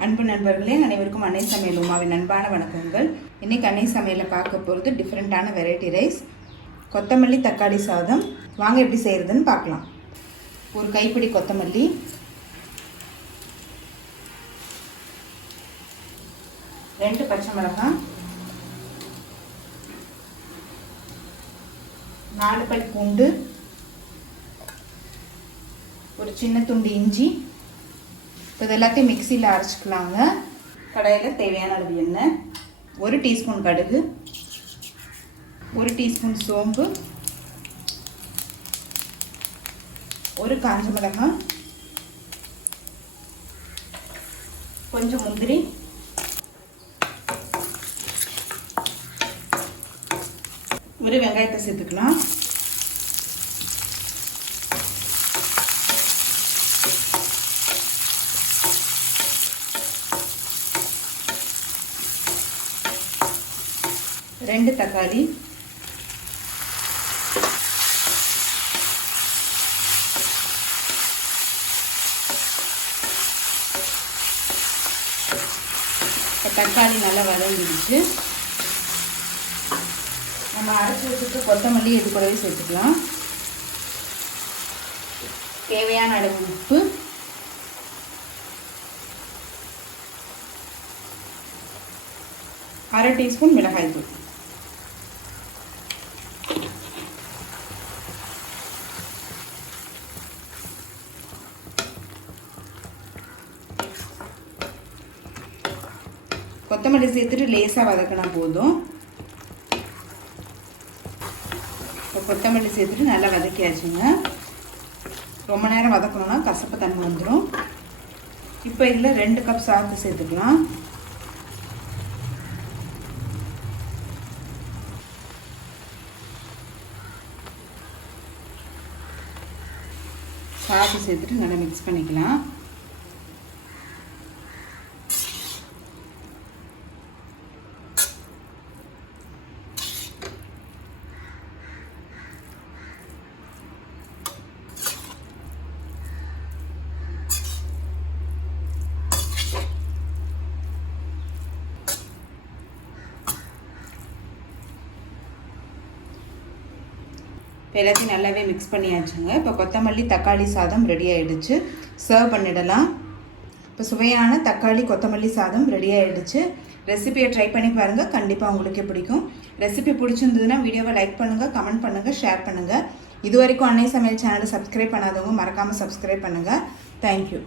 அன்பு நண்பர்களே, அனைவருக்கும் அன்னை சமையல் உமாவின் அன்பான வணக்கங்கள். இன்றைக்கி அன்னை சமையலில் பார்க்க போகிறது டிஃப்ரெண்ட்டான வெரைட்டி ரைஸ், கொத்தமல்லி தக்காளி சாதம். வாங்க எப்படி செய்கிறதுன்னு பார்க்கலாம். ஒரு கைப்பிடி கொத்தமல்லி, ரெண்டு பச்சை மிளகாய், 4 பல் பூண்டு, ஒரு சின்ன துண்டு இஞ்சி. இப்போ இது எல்லாத்தையும் மிக்சியில் அரைச்சிக்கலாங்க. கடாயில் தேவையான அளவு எண்ணெய், 1 டீஸ்பூன் கடுகு, 1 டீஸ்பூன் சோம்பு, 1 காஞ்ச மிளகாய், கொஞ்சம் முந்திரி, ஒரு வெங்காயத்தை சேர்த்துக்கலாம். ரெண்டு தக்காளி, தக்காளி நல்லா வதங்கிடுச்சு. நம்ம அரைச்சி வச்சுட்டு கொத்தமல்லி இது கூடவே சேர்த்துக்கலாம். தேவையான அளவு உப்பு, அரை டீஸ்பூன் மிளகாய்த்தூள். கொத்தமல்லி சேர்த்துட்டு லேசாக வதக்கினா போதும். இப்போ கொத்தமல்லி சேர்த்துட்டு நல்லா வதக்கியாச்சுங்க. ரொம்ப நேரம் வதக்கணும்னா கசப்பு தன்மை வந்துடும். இப்போ இதில் 2 கப் சாதத்தை சேர்த்துக்கலாம். சாதத்தை சேர்த்துட்டு நல்லா மிக்ஸ் பண்ணிக்கலாம். எல்லாத்தையும் நல்லாவே மிக்ஸ் பண்ணியாச்சுங்க. இப்போ கொத்தமல்லி தக்காளி சாதம் ரெடி ஆகிடுச்சு. சர்வ் பண்ணிடலாம். இப்போ சுவையான தக்காளி கொத்தமல்லி சாதம் ரெடி ஆகிடுச்சு. ரெசிபியை ட்ரை பண்ணி பாருங்கள், கண்டிப்பாக உங்களுக்கு பிடிக்கும். ரெசிபி பிடிச்சிருந்ததுன்னா வீடியோவை லைக் பண்ணுங்கள், கமெண்ட் பண்ணுங்கள், ஷேர் பண்ணுங்கள். இது வரைக்கும் அன்னை சமையல் சேனலை சப்ஸ்கிரைப் பண்ணாதவங்க மறக்காமல் சப்ஸ்கிரைப் பண்ணுங்கள். தேங்க்யூ.